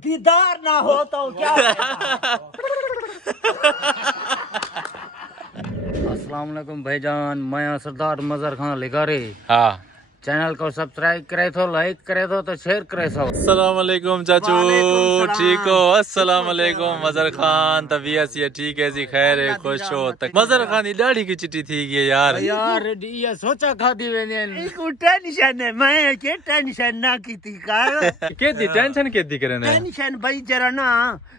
दीदार ना हो तो क्या अस्सलाम वालेकुम भाईजान, मैं सरदार मजहर खान लिगारी। हाँ, चैनल को सब्सक्राइब करे तो, लाइक करे तो शेयर करे तो। अस्सलाम वालेकुम चाचू, ठीक हो? अस्सलाम वालेकुम मजहर खान, तबीयत ये ठीक है जी? खैर है, खुश हो? तक मजहर खान की दाढ़ी की चिट्ठी थी ये यार ये सोचा खादी मैंने टेंशन है, मैं के टेंशन ना की थी कर के दी टेंशन के दी करे ने टेंशन भाई जरा ना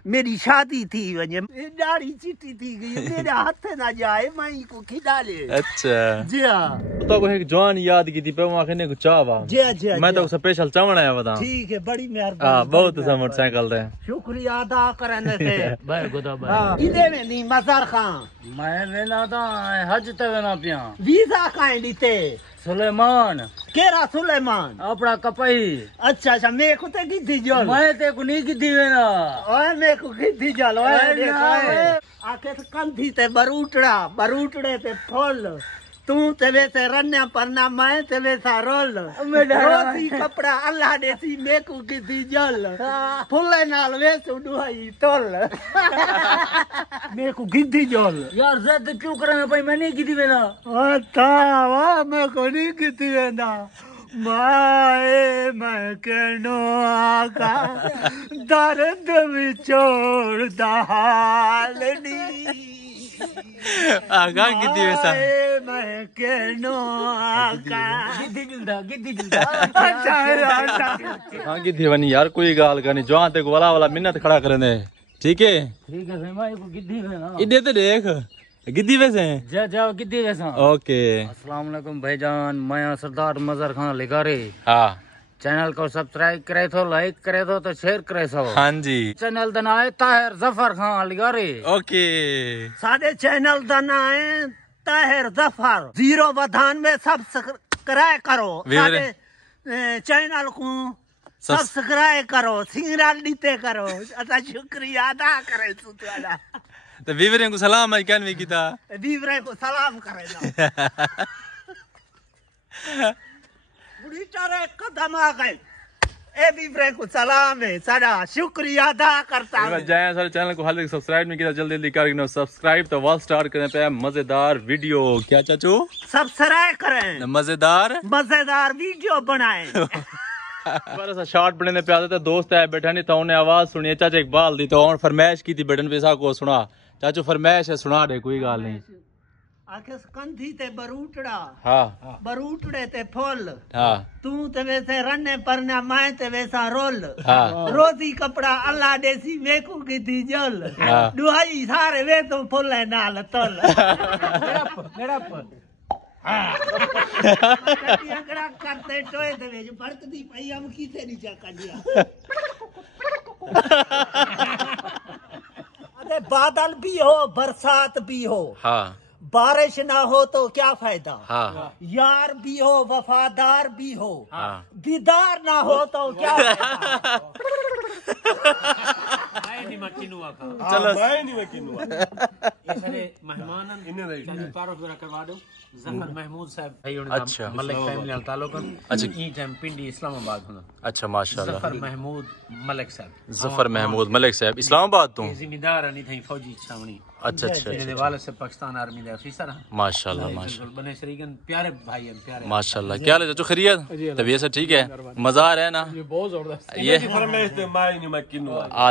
मेरी शादी थी वजह दाढ़ी चिट्ठी थी गई मेरे हाथ ना जाए, मैं को खिला ले। अच्छा जी हाँ, तो एक जवान याद की थी पे आखने को चावा जी मैं तो स्पेशल चावण आया बता। ठीक है, बड़ी मेहरबानी। हाँ, बहुत सा मोटरसाइकिल दे शुक्रिया अदा करने से भाई खुदा भाई। इधे में नहीं मजहर खान, मैं वेला था हज ते वेला पिया। वीजा काहे दीते? सुलेमान। केरा सुलेमान? अपना कपई। अच्छा अच्छा, मैं को ते गिद्दी जल, मैं ते को नहीं गिद्दी वेना। ओए मैं को गिद्दी जल, ओए देखो आके कंधी ते बरूटड़े ते फल, तू ते वैसे रन्या परना, मैं ते वैसा रोल। रोटी कपड़ा अल्लाह देसी, मैं को गिद्दी जल फुले नाल वैसे दुहाई तोल। मैं को गिद्दी जल यार जद क्यों करना भाई, मैं नहीं गिद्दी वेना। अच्छा वाह, मैं को नहीं गिद्दी वेना। मैं कहनो आका दर्द विछोड़ दा हाल नी आगा गिद्दी वैसा मैं कहनो आका गिद्दी जुलदा अच्छा हाँ गिद्दी बनी यार, कोई गाल करनी जवान ते वाला मिन्नत खड़ा करने। ठीक है मैं को गिद्दी वेना इधे तो देख गिद्दी वैसे जाओ गिद्दी वैसा। ओके, अस्सलाम वालेकुम भाईजान, मैं सरदार मजहर खान लिगारी। हाँ, चैनल को सब्सक्राइब करे तो, लाइक करे तो शेयर करे सो। हाँ जी, चैनल दा नाम है ताहिर जफर खान लिगारी। ओके, साडे चैनल दा नाम है ताहिर जफर। 0 वधान में सब्सक्राइब करो, साडे चैनल को सब्सक्राइब करो, सिंगराल दीते करो। अच्छा शुक्रिया अदा करे तुला तो वीवरे को सलाम है कहन की था, वीवरे को सलाम करे ना बुढ़ी चारे कदम आ गए। ए वीवरे को सलाम है, सारा शुक्रिया अदा करता हूं। जय सारे चैनल को हाल तक सब्सक्राइब नहीं किया, जल्दी जल्दी कर सब्सक्राइब। तो वॉल स्टार्ट करने पे मजेदार वीडियो। क्या चाचू? सब्सक्राइब करें, मजेदार वीडियो बनाएं। बड़ा सा शॉर्ट बनने पे आते थे, दोस्त है बैठा नहीं था, उन्हें आवाज सुनी चाचा इकबाल दी तो फरमाइश की थी बेटन पैसा को सुना। चाचू फरमाइश है, सुना दे, कोई गाल नहीं। आखे कंधी ते बरूटड़ा, हाँ, बरूटड़े ते फूल, हाँ, तू ते वैसे रन्ने परना, मैं ते वैसा रोल, हाँ, रोटी कपड़ा अल्लाह देसी, मैं को गिद्दी जल, हाँ, दुहाई सारे वे तो फुले नाल तोल। करते टोए दे जो बरकती पई हम कीते नहीं जा काडिया। अरे बादल भी हो, बरसात भी हो, हाँ, बारिश ना हो तो क्या फायदा, हाँ, यार भी हो, वफादार भी हो, हाँ, दीदार ना हो तो क्या फायदा। चलो मेहमान करवा दो। जफर महमूद साहब, अच्छा, मलिक फैमिली ताल्लुक, अच्छा, पिंडी इस्लामाबाद होना। अच्छा माशाल्लाह। जफर महमूद मलिक साहब, जफर महमूद मलिक साहब इस्लामाबाद तो जिम्मेदार नहीं थे फौजी छावनी। अच्छा अच्छा, मेरे वाले से पाकिस्तान आर्मी दे ऑफिसर हैं। माशाल्लाह माशाल्लाह, बने शरीकन प्यारे भाई हैं, प्यारे माशाल्लाह। क्या हाल है चाचू? खैरियत? तबीयत से ठीक है? मजा आ रहा है ना? बहुत जबरदस्त। ये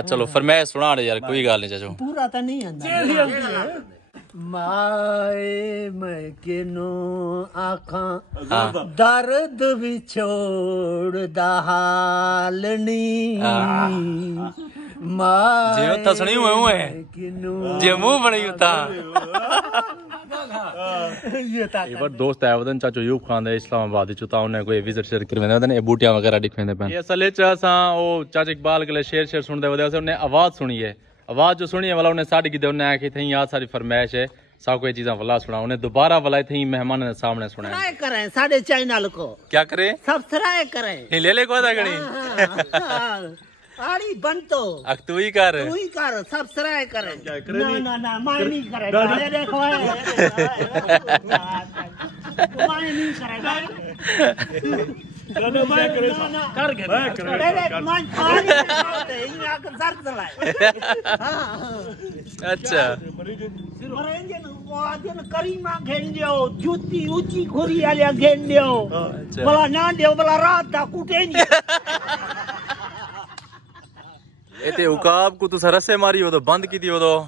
चलो फरमाइश सुना दे यार, कोई गाल नहीं चाचू। पूरा तो नहीं है माए मैं किनो आखा, दर्द विछोड़ दा हाल नी माए जे उता सुनी हुए जे मुंह बड़ी उता। एक बार दोस्त आया वदन चाचू यूब खान दे इस्लामाबाद चुता उन्हें कोई विजिट शेयर करवेंदे वदन ए बूटियां वगैरह दिखवेंदे पे। ये असल च असा ओ चाचा इकबाल के शेर सुनदे वदे उन्हें आवाज सुनी है, आवाज जो सुनी है वाला उन्हें साड़ी की दे उन्हें आखी थी यार सारी फरमाइश है सा कोई चीज़ा वाला सुना, उन्हें दोबारा वाला थी मेहमान ने सामने सुना। सब्सक्राइब करें साढ़े चैनल को, क्या करें? सब्सक्राइब करें। ले को था गणी आड़ी बन तो अक तू ही कर सब्सक्राइब करें। ना मैं नहीं करे, देखो मैं नहीं करे। अच्छा करीमा घेन दियो जूती ऊंची खुरी वाले घेन दियो भला ना दियो भला रात दा कुटे नहीं इते उकाब को तुसा रस्से मारी हो तो बंद की थी हो तो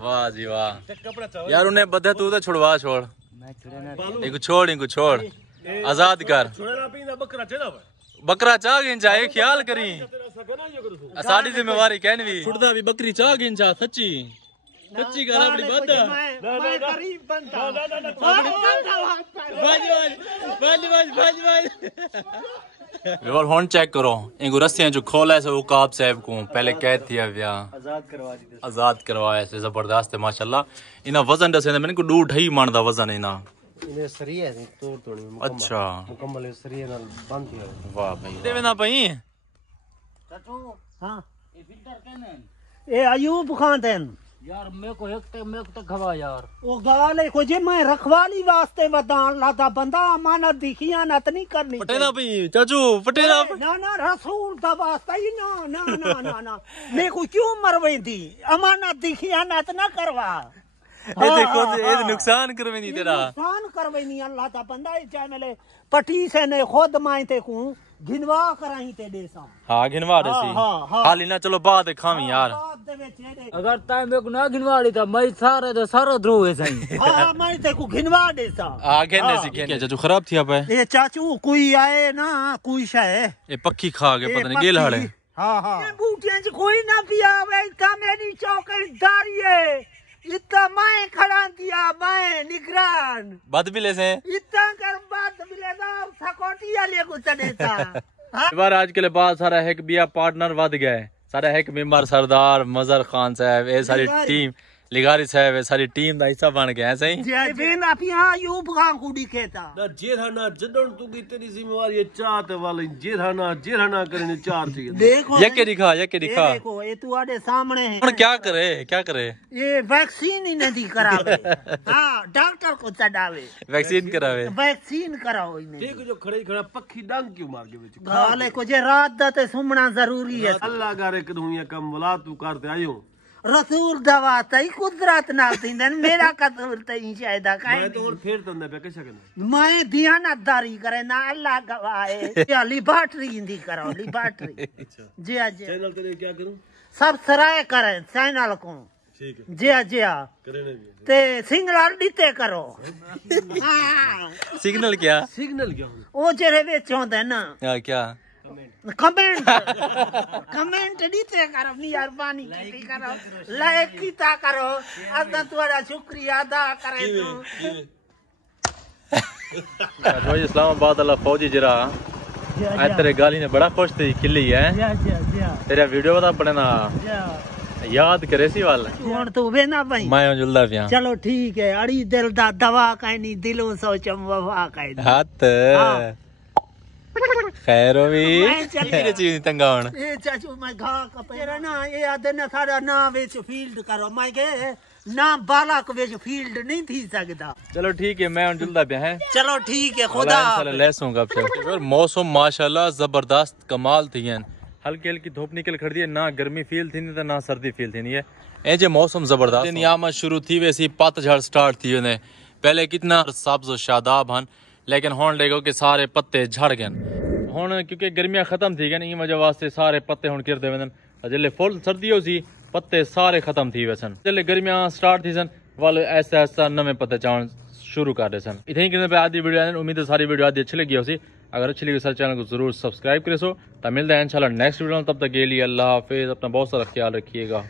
वाह जी वाह यार उन्हें बदे तू तो छुड़वा छोड़ इनको छोड़ आजाद कर बकरा चाह गिन चाहे ख्याल करी साड़ी जिम्मेवारी कहनी भी छुड़दा भी बकरी चाह गिन चा सच्ची गल अपनी बद हुन चेक करो इनको रस्सियां जो खोला है उकाब साहब को पहले कैद थी व्या आजाद करवाया से जबरदस्त है माशाल्लाह इना वजन दसे मैंने को 2.5 मन दा वजन इना इने सरिया है तोड़ अच्छा मुकम्मल सरिया नाल बंद किया वाह भाई देवे ना भाई चाचू हां ये फिल्टर कहने ए अयूब खान देन यार मेरे को एक तक खवा यार वो गाल है को जे मैं रखवाली वास्ते बदान लाता बंदा अमानत दी खियानत नहीं करनी पटेला भाई चाचू पटेला ना रसूल दा वास्ता ही ना मेरे को क्यों मरवेंदी अमानत दी खियानत ना करवा ए देखो ये नुकसान करवेनी तेरा नुकसान करवेनी अल्लाह दा बंदा है चाहे मेले पटी से ने खुद मायते को गिनवा कराई ते देसा हां गिनवा देसी हाली ना चलो बाद खावी यार अगर ताई मेरे को ना गिनवा दी तो मैं सारा द्रोह है सही हां मैं ते को गिनवा देसा हां कहने से क्या चाचू खराब थी अब ये चाचू कोई आए ना कोई है ये पक्की खा के पता नहीं गेल हड़े हां ये बूटियां च कोई ना पियावे ता मेरी चौकीदारी है इतना मैं खड़ा दिया मैं निगरान बद बिले से इतना कर बात बिले दा सकोटी वाले को चढ़े था बार आज के बाद सारा हैक बिया पार्टनर वध गए सारा हैक मेंबर सरदार मजर खान साहब ये सारी टीम लिगारी साहब ये सारी टीम दा हिस्सा बन गए सही जी बिन अपिया यूब खान को दिखेता ना जेराना जडण तू की तेरी जिम्मेवारी है चाहत वाले जेराना करने चार थी देखो यके दिखा देखो ये तुम्हारे सामने है क्या करे ये वैक्सीन ही नहीं करावे हां डॉक्टर को चढ़ावे वैक्सीन कराओ इन्हें देख जो खड़ा पक्षी डंग क्यों मार के बेच गाले को जे रात दा ते सुमना जरूरी है अल्लाह गारे कदू ये काम वला तू करते आयो रसूल दवा तई कुदरत ना थींदन मेरा कसूर तई शायद काई मैं तो और फेर तंदा पे कैसा करना मैं दियानतदारी करे ना अल्लाह गवाए या लिबार्टरी इंदी करो लिबार्टरी जी चैनल तेरे क्या करूं सब्सक्राइब करें चैनल को ठीक है जी करने ते सिग्नल दीते करो हां सिग्नल क्या ओ जेरे विच होंदे ना क्या कमेंट दीते करो मेहरबानी की करो लाइक कीता करो अदा तुम्हारा शुक्रिया अदा करे तो इस्लामाबाद वाला फौजी जरा तेरे गाली ने बड़ा खुश थी खिली है तेरा वीडियो बता पड़े ना याद करे सी वाल कौन तू वे ना भाई मैं जुलदा पिया चलो ठीक है अड़ी दिल दा दवा कहनी दिलों सोचम वफा कहनी हाथ खैरो भी तेरे चीज तंगावन ए चाचू मैं घा कपेरा ना ये आदे ना सारा ना विच फील्ड करो मैं के ना बालक विच फील्ड नहीं थी सकदा चलो ठीक है मैं जुलदा पिया है चलो ठीक है खुदा लेसूंगा अब मौसम माशाल्लाह जबरदस्त कमाल थी हल्की धूप निकल खड़ी है ना गर्मी फील थी नहीं ना सर्दी फील थी है ए जे मौसम जबरदस्त नियामत शुरू थी वैसी पतझड़ स्टार्ट थी उन्हें पहले कितना सब्ज शादाब हन लेकिन हुन देखो कि सारे पत्ते झड़ गए हुन क्योंकि गर्मियां खत्म थी गई वजह वास्ते सारे पत्ते हुन गिरदे वेंदन जिले फुल सर्दी होसी पत्ते सारे खत्म थी वैसन जिले गर्मियां स्टार्ट थी सन वाल ऐसा ऐसा नवे पत्ते चावन शुरू कर दे सन इतनी करने पे आधी वीडियो उम्मीद है सारी वीडियो आधी अच्छी लगी होसी अगर अच्छी लगी सर चैनल को जरूर सब्सक्राइब करे सो तो मिलते हैं इंशाल्लाह नेक्स्ट वीडियो में तब तक के लिए अल्लाह हाफिज अपना बहुत सारा ख्याल रखिएगा।